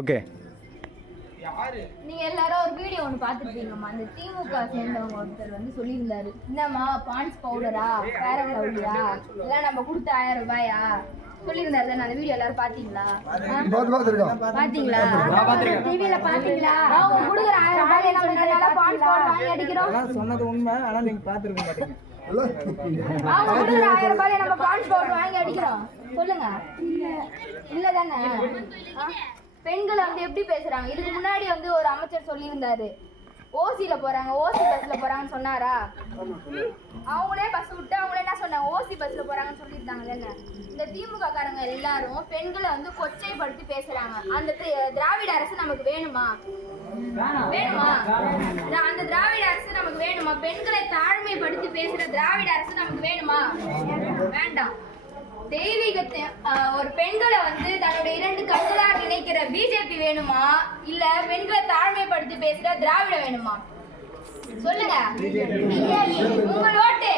Okay. நீங்க எல்லாரும் ஒரு வீடியோ ஒன்று பார்த்துருப்பீங்கம்மா. அந்த திமுக சேர்ந்தவங்க ஒருத்தர் வந்து சொல்லியிருந்தாரு, என்னம்மா பான்ஸ் பவுடரா வேற லவ்லியா இதெல்லாம் நம்ம கொடுத்த 1000 ரூபாயா சொல்லியிருந்தாரு. அந்த வீடியோ எல்லாரும் பாத்தீங்களா? பாத்தீங்களா? டிவில பாத்தீங்களா? அவங்க கொடுக்குற 1000 ரூபாய் நம்ம பான்ஸ் பவுடர் வாங்கி அடிக்கிறோம். சொன்னது உண்மை, ஆனா நீங்க பாத்துருக்க மாட்டீங்க. அவங்க கொடுக்குற 1000 ரூபாய் நம்ம பான்ஸ் பவுடர் வாங்கி அடிக்கிறோம். சொல்லுங்க, இல்ல தானே? பெண்கள் வந்து எப்படி பேசுறாங்க? இதுக்கு முன்னாடி வந்து ஒரு அமைச்சர் சொல்லியிருந்தாரு, ஓசியில போறாங்க, ஓசி பஸ்ல போறாங்கன்னு சொன்னாரா? அவங்களே பஸ் விட்டு அவங்களே என்ன சொன்னாங்க, ஓசி பஸ்ல போறாங்கன்னு சொல்லியிருந்தாங்கல்ல. இந்த திமுக காரங்க எல்லாரும் பெண்களை வந்து கொச்சைப்படுத்தி பேசுறாங்க. அந்த திராவிட அரசு நமக்கு வேணுமா? வேணுமா? அந்த திராவிட அரசு நமக்கு வேணுமா? பெண்களை தாழ்மைப்படுத்தி பேசுற திராவிட அரசு நமக்கு வேணுமா? வேண்டாம். தெய்வீகத்தை ஒரு பெண்களை வந்து தன்னுடைய 2 கண்களாக நினைக்கிற பிஜேபி வேணுமா, இல்ல பெண்களை தாழ்மைப்படுத்தி பேசுற திராவிட வேணுமா? சொல்லுங்க. உங்கள் ஓட்டு